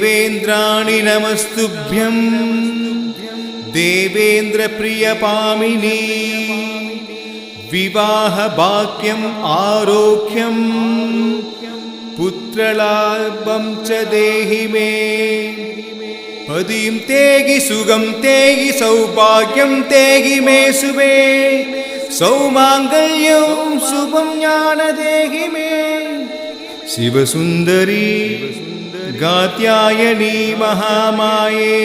देवेन्द्राणि नमस्तुभ्यं देवेन्द्र प्रियपामिनी विवाह भाग्यम् आरोग्यं पुत्रलाभं च देहि मे पदिं तेहि सुगं तेहि सौभाग्यं तेहि मे शुभे सौमांगल्यं शुभं ज्ञान देहि मे शिवसुन्दरी गात्यायनी महामाये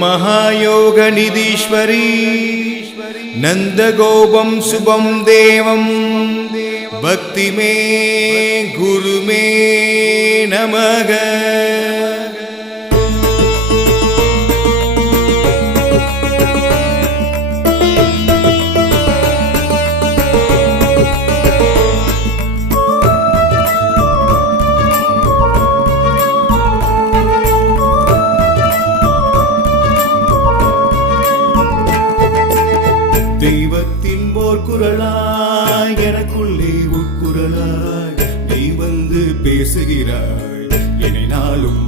महायोगनिधीश्वरी नन्दगोपं शुभं देवं भक्ति मे गुरु मे नमः। தெய்வத்தின் போர் குரலாய் எனக்குள்ளே உட்குரலாய் நீ வந்து பேசுகிறாய் என்னை நாளும்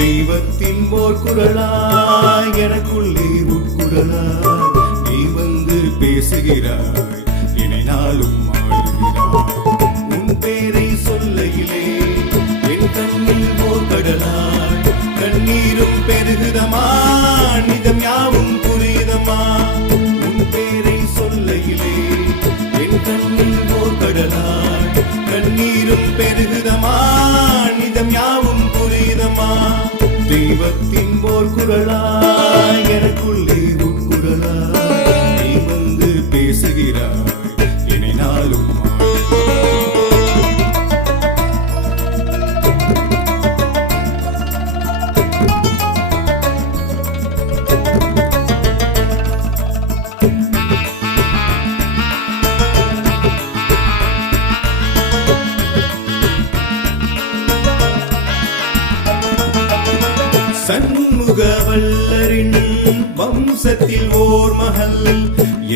தெய்வத்தின் போர் குரலாய் எனக்குள்ளே உட்குரலாய் நீ வந்து பேசுகிறாய் என்னை நாளும் உன் பேரை சொல்லையிலே என் கண்ணில் போர் கடலாய் கண்ணீரும் பெருகுதமா நிதம் யாவும் புரியுதமா உன் பேரை சொல்லையிலே என் கண்ணில் போர் கடலாய் கண்ணீரும் பெருகுதமா நிதம் யாவும் புரியுதமா தெய்வத்தின் போர் குரலாய் எனக்குள்ளே உட்குரலாய் நீ வந்து பேசுகிறாய் என்னை நாளும் சண்முகவல்லரின் வம்சத்தில் ஓர் மகள்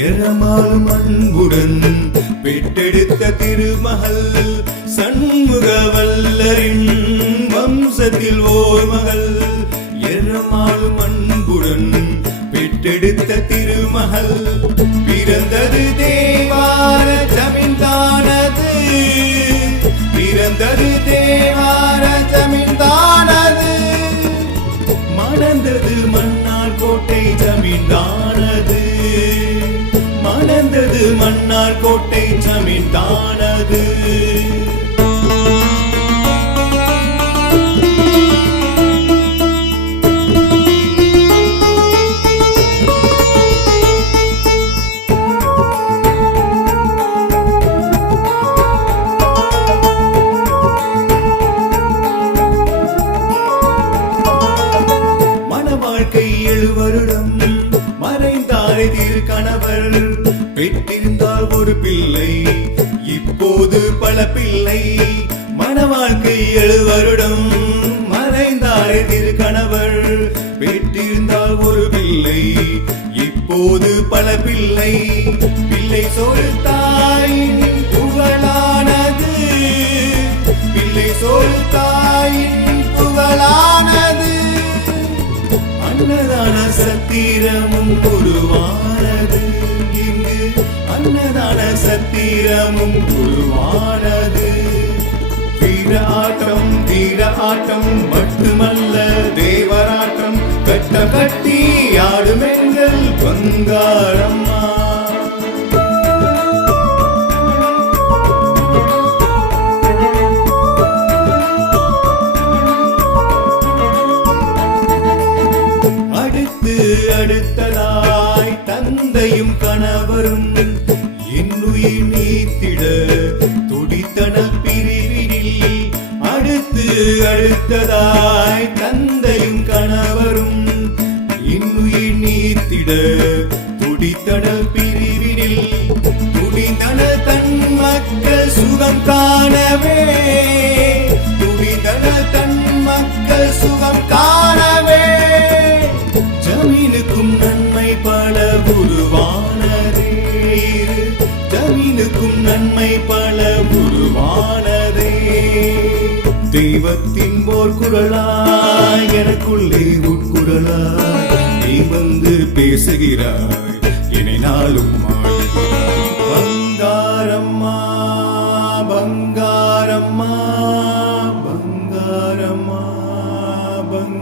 எரமாலும் அன்புடன் பெற்றெடுத்த திருமகள் சண்முகவல்லரின் வம்சத்தில் ஓர் மகள் எரமாலும் அன்புடன் பெற்றெடுத்த திருமகள் பிறந்தது தேவார ஜமீன்தானது பிறந்தது தேவார ஜமீன்தானது மணந்தது மன்னார் கோட்டை ஜமீன்தானது மணந்தது மன்னார் கோட்டை ஜமீன்தானது வருடம் மறைந்தாரே கணவர் பெற்றிருந்தால் ஒரு பிள்ளை இப்போது பல பிள்ளை மனவாழ்க்கை 7 வருடம் மறைந்தாரே கணவர் பெற்றிருந்தால் ஒரு பிள்ளை இப்போது பல பிள்ளை பிள்ளை சோறு தாயின் புகழானது பிள்ளை சோறு தாயின் புகழானது அன்னதான சத்திரமும் உருவானது இங்கு அன்னதான சத்திரமும் உருவானது வீர ஆட்டம் மட்டுமல்ல தேவராட்டம் கட்ட கட்டி ஆடுமெங்கள் பங்காரம்மா அடுத்ததாய் தந்தையும் கணவரும் என்னுயிர் நீத்திட துடித்தனல் பிரிவினில் அடுத்ததாய் தந்தையும் கணவரும் இன்னுயிர் நீத்திட துடித்தனல் பிரிவினில் துடித்தனல் தன் மக்கள் சுகம் காணவே துடித்தனல் தன் மக்கள் சுகம் காணவே ஜமீனுக்கும் நன்மை பல உருவானதே ஜமீனுக்கும் நன்மை பல உருவானதே தெய்வத்தின் போர் குரலாய் எனக்குள்ளே உட்குரலாய் நீ வந்து பேசுகிறாய் என்னை நாளும் ஆளுகிறாய் பங்காரம்மா பங்காரம்மா பங்காரம்மா பங்காரம்மா